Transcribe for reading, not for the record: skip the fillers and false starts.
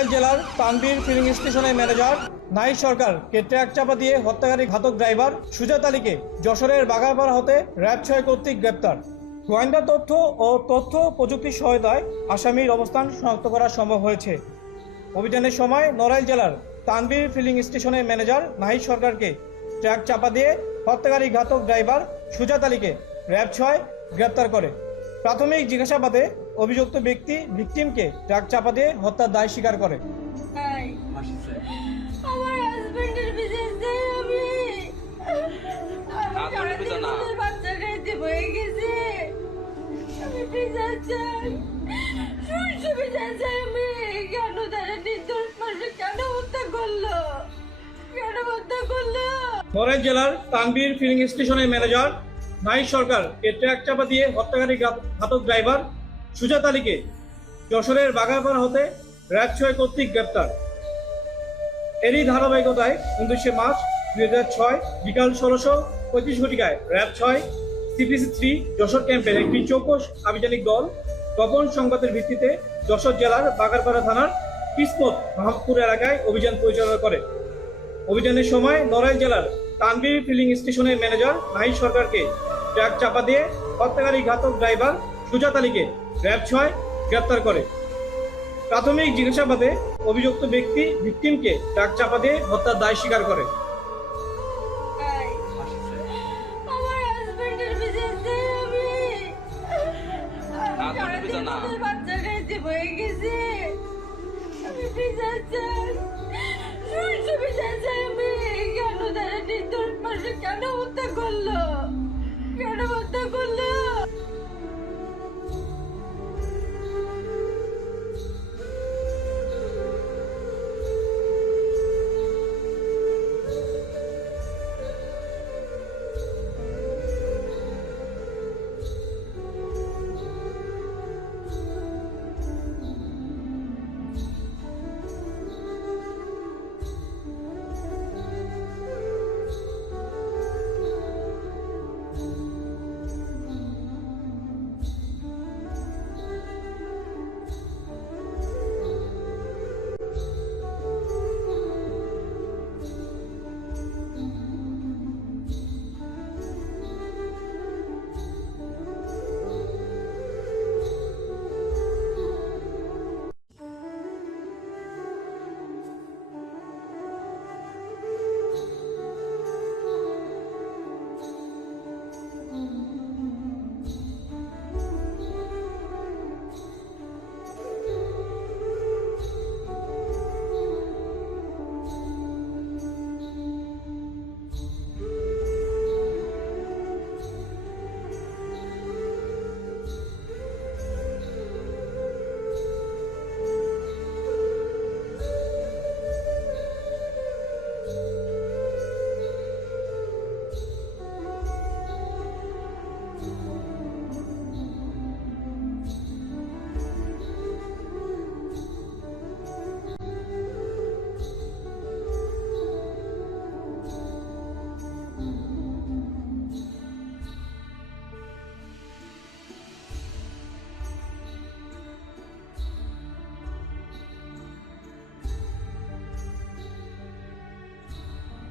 নড়াইল জেলার তানবীর ফিলিং স্টেশনের ম্যানেজার নাহিদ সরকারকে ট্রাক চাপা দিয়ে হত্যাকারী ঘাতক ড্রাইভার সুজাত আলীকে যশোরের বাগারপাড়া হতে র্যাব ৬ কর্তৃক গ্রেপ্তার। গোয়েন্দা তথ্য ও তথ্য প্রযুক্তির সহায়তায় আসামির অবস্থান শনাক্ত করা সম্ভব হয়েছে। অভিযানের সময় নড়াইল জেলার তানবীর ফিলিং স্টেশনের ম্যানেজার নাহিদ সরকারকে ট্রাক চাপা দিয়ে হত্যাকারী ঘাতক ড্রাইভার সুজাত আলীকে র্যাব ৬ গ্রেপ্তার করে। প্রাথমিক জিজ্ঞাসাবাদে অভিযুক্ত ব্যক্তি ভিকটিমকে ট্রাক চাপা দিয়ে হত্যার দায় স্বীকার করে। আমার হাজবেন্ডের বিজনেসে আমি বাচ্চা খাইতে বয়ে গেছে। আমি বিচার চাই, সুস্থ বিচার চাই। আমি কেন তারা নির্দোষ মানুষ কেন হত্যা করলো? নড়াইল জেলার তানবীর ফিলিং স্টেশনের ম্যানেজার নাহিদ সরকারকে ট্রাক চাপা দিয়ে হত্যাকারী ঘাতক ড্রাইভার সুজাত আলীকে যশোরের বাগারপাড়া হতে র্যাব ৬ কর্তৃক গ্রেপ্তার। এরই ধারাবাহিকতায় 29 মার্চ 2006 বিকাল 16:35 ঘটিকায় র্যাব ৬ CPC 3 যশোর ক্যাম্পের একটি চৌকস আভিযানিক দল গোপন সংবাদের ভিত্তিতে যশোর জেলার বাগারপাড়া থানার কিসমত মাহমুদপুর এলাকায় অভিযান পরিচালনা করে। অভিযানের সময় নড়াইল জেলার তানবীর ফিলিং স্টেশনের ম্যানেজার নাহিদ সরকারকে ট্রাক চাপা দিয়ে হত্যাকারী ঘাতক ড্রাইভার সুজাত আলীকে র্যাব ৬ গ্রেপ্তার করে। প্রাথমিক জিজ্ঞাসাবাদে অভিযুক্ত ব্যক্তি ভিকটিমকে ট্রাক চাপা দিয়ে হত্যার দায় স্বীকার করে। আমার হাজবেন্ডের বিজনেসে আমি বাচ্চা খাইতে বয়ে গেছে। আমি বিচার চাই, সুস্থ বিচার চাই। আমি কেন তারা নির্দোষ মানুষ কেন হত্যা করলো?